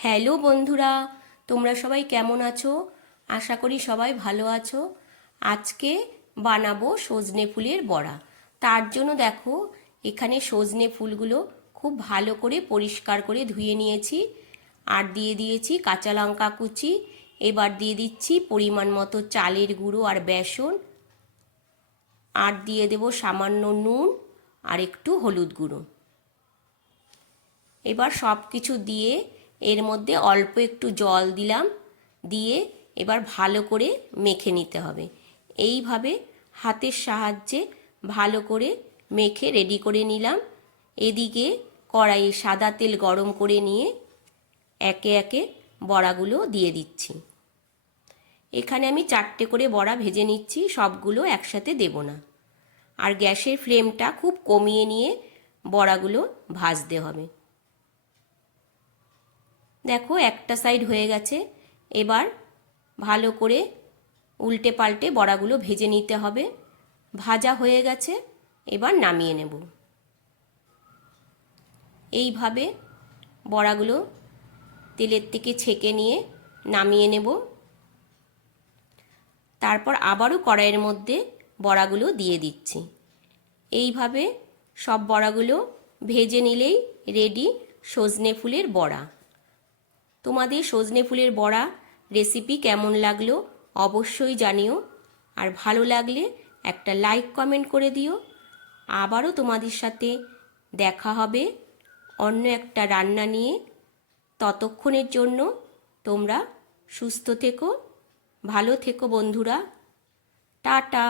Hello বন্ধুরা, তোমরা সবাই কেমন আছো? আশা করি সবাই ভালো আছো। আজকে বানাবো সজনে ফুলের বড়া। তার জন্য দেখো, এখানে সজনে ফুলগুলো খুব ভালো করে পরিষ্কার করে ধুয়ে নিয়েছি আর দিয়ে দিয়েছি কাঁচা লঙ্কা কুচি। এবার দিয়ে দিচ্ছি পরিমাণ মতো চালের গুঁড়ো আর বেসন, আর দিয়ে দেব সামান্য নুন আর একটু হলুদ গুঁড়ো। এবার সব কিছু দিয়ে এর মধ্যে অল্প একটু জল দিলাম, দিয়ে এবার ভালো করে মেখে নিতে হবে। এইভাবে হাতের সাহায্যে ভালো করে মেখে রেডি করে নিলাম। এদিকে কড়াইয়ে সাদা তেল গরম করে নিয়ে একে একে বড়াগুলো দিয়ে দিচ্ছি। এখানে আমি 4টে করে বড়া ভেজে নিচ্ছি, সবগুলো একসাথে দেব না। আর গ্যাসের ফ্লেমটা খুব কমিয়ে নিয়ে বড়াগুলো ভাজতে হবে। দেখো, একটা সাইড হয়ে গেছে। এবার ভালো করে উল্টে পাল্টে বড়াগুলো ভেজে নিতে হবে। ভাজা হয়ে গেছে, এবার নামিয়ে নেব। এইভাবে বড়াগুলো তেলের থেকে ছেঁকে নিয়ে নামিয়ে নেব। তারপর আবারও কড়াইয়ের মধ্যে বড়াগুলো দিয়ে দিচ্ছি। এইভাবে সব বড়াগুলো ভেজে নিলেই রেডি সজনে ফুলের বড়া। তোমাদের সজনে ফুলের বড়া রেসিপি কেমন লাগলো অবশ্যই জানিও, আর ভালো লাগলে একটা লাইক কমেন্ট করে দিও। আবারও তোমাদের সাথে দেখা হবে অন্য একটা রান্না নিয়ে। ততক্ষণের জন্য তোমরা সুস্থ থেকো, ভালো থেকো বন্ধুরা। টাটা।